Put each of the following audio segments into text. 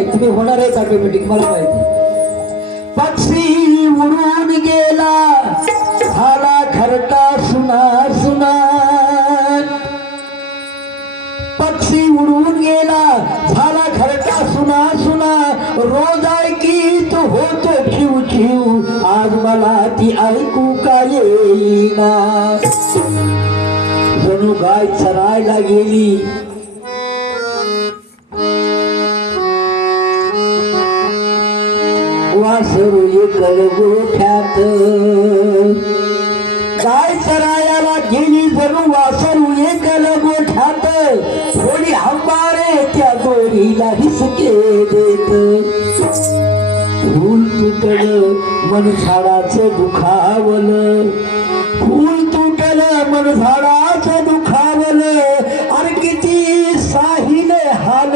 नाही, तुम्ही होणार आहेच ऑटोमॅटिक, मला माहिती. पक्षी उडून गेला झाला घरटा सुना सुना, पक्षी उडून गेला झाला घरटा सुना सुना, रोज ऐकीत होतो चिव चिव, आज मला ती ऐकू का येईना. जणू गाय चरायला गेली, वासरू एकल गोठ्यात. गाय चरायला गेली जणू वासरू एकल गोठ्यात, थोडी हंबारे त्या दोरीला हिसके देत. फूल तुटलं मन झाडाचं दुखावलं, फूल तुटलं मन झाडाचं दुखावलं, आणि किती साहिले हाल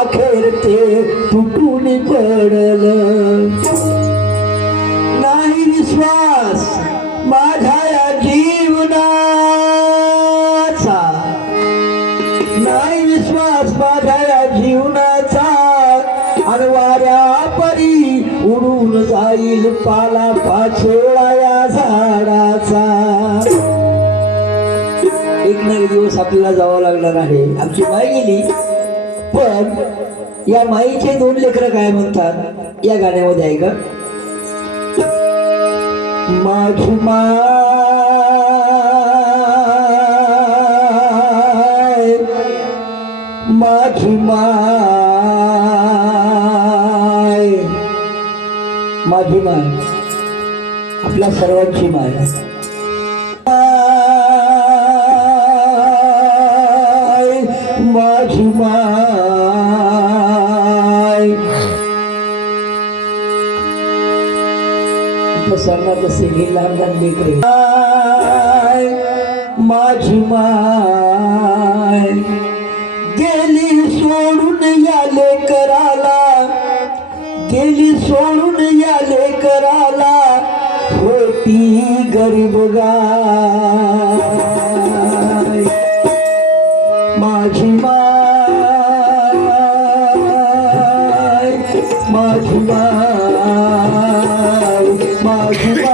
अखेर ते तुटून पडलं. नाही विश्वास माझ्या या जीवनाचा, नाही विश्वास माझ्या या जीवनाचा, आणि वाऱ्या परी उडून जाईल पाला पाचोळा या झाडाचा. एक ना एक दिवस आपल्याला जावं लागणार आहे. आमची माई गेली, पण या माईचे दोन लेकरं काय म्हणतात या गाण्यामध्ये आहे का. माझी माय माझी माय माझी माय, आपल्या सर्वांची माय. माझी माय पसरणार कसे हे लहान लहान लेकरे. माझी माय गेली सोडून या लेकराला, गेली सोडून या लेकराला, होती गरीब गाय. माझी माय माझी माय माझी माय.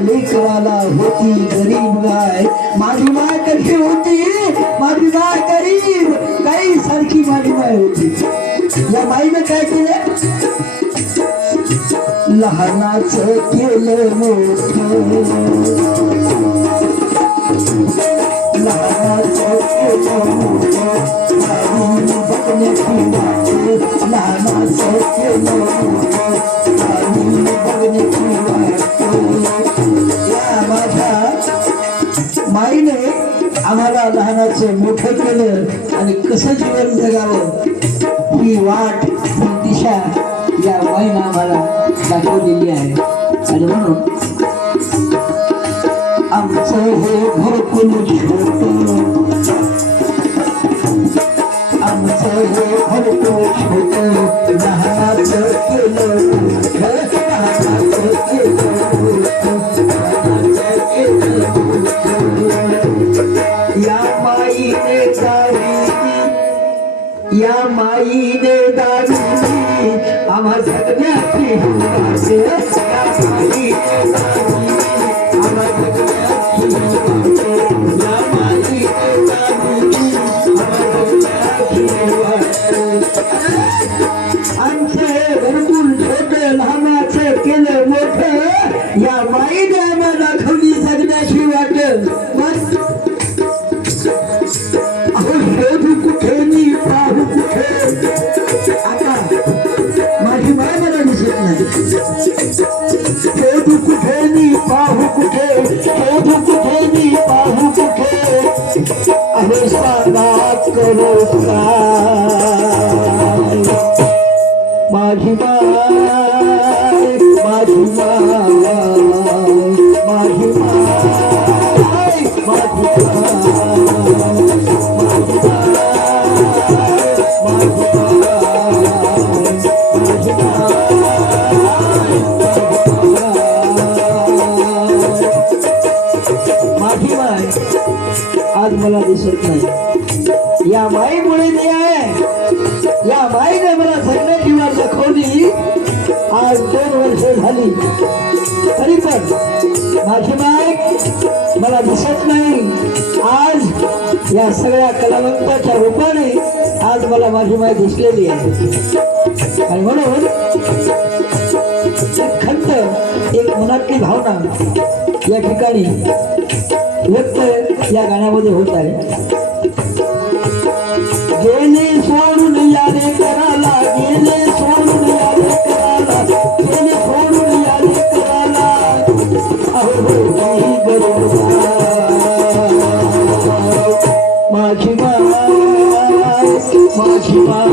लेकराला होती गरीब गाय. माझी माय कशी होती, माझी माय गरीब गाई सारखी माझी माय होती. या माईने काय केलं, लहानाचं केलं मोठं, लहानाचं केलं मोठं, बघण्याची वाट, लहानाचं केलं मोठं, बघण्याची वाट. माईने आम्हाला लहानाचं मोठं केलं आणि कसं जीवन जगावं ही वाट ही दिशा या माईने आम्हाला दाखवलेली आहे. आणि म्हणून आमचं हे घरकुल छोटं, आमचं हे घरकुल छोटं, लहानाचं केलं मोठं, लहानाचं केलं मोठं, लहानाचं केलं या माईने दारी आम्हा तरी पण माझी माय मला दिसत नाही. आज या सगळ्या कलावंताच्या रूपाने आज मला माझी माय दिसलेली आहे. आणि म्हणून एक खंत, एक मनातली भावना या ठिकाणी व्यक्त या गाण्यामध्ये होत आहे. गेले सोडून यारे कराला, गेले सोडून यारे कराला, गेले सोडून यारे कराला, अहो माझी माय, माझी माय,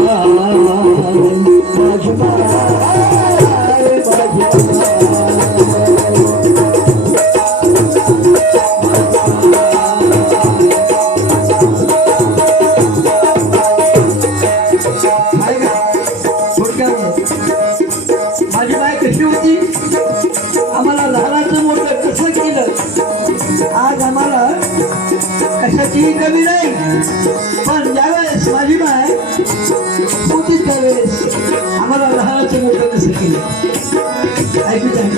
माझी माय, माझी माय कशी होती, आम्हाला लहानाचं मोठं कसं केलं. आज आम्हाला कशाचीही कमी नाही. पण ज्यावेळेस माझी माय होती त्यावेळेस आम्हाला लहानाचं मोठं कसं केलं. ऐकूच आहे.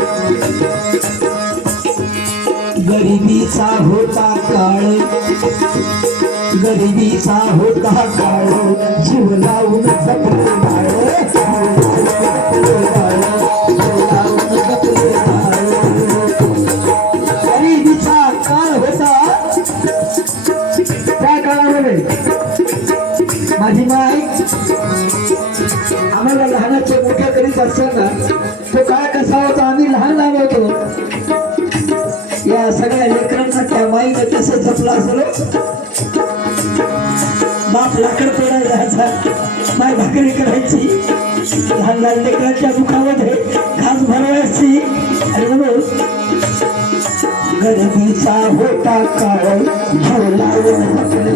गरिबीचा होता काळ, गरिबीचा होता काळ, जीव लावून जपले बाळ, गरिबीचा काळ होता. त्या काळामध्ये माझी माय आम्हाला लहानाचे मोठ्या करीत असताना तो काळ कसा होता. आम्ही लहान लहान होतो. या सगळ्या लेकरांना त्या माईने कसं जपलं असलो. बाप लाकड तोडायला जायचा, माय भाकरी करायची, लहान लहान लेकरांच्या दुखामध्ये घास भरवायची. आणि म्हणून गरिबीचा होता काळ, झोलावून जपले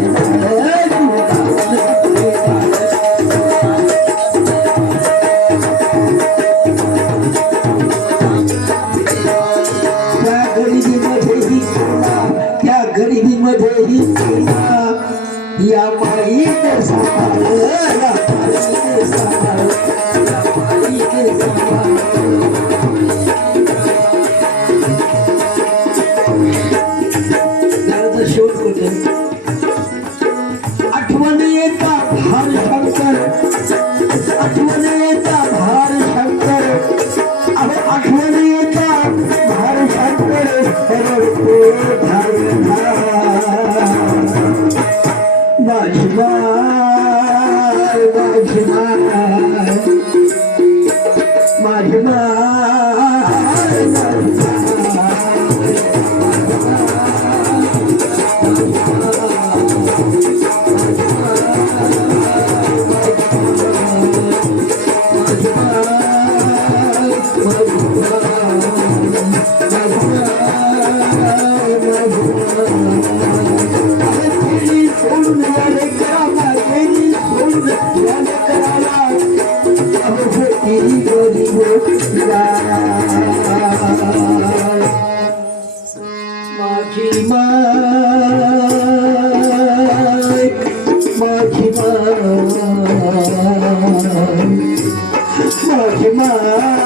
गरिबीमध्येही या माईने सांभाळलं, शेवट होते. आठवण येता भार शंकर, आठवण येता भार शंकर, अहो आठवण येता भार शंकर, माझी माय, माझी माय, माझी माझी माय.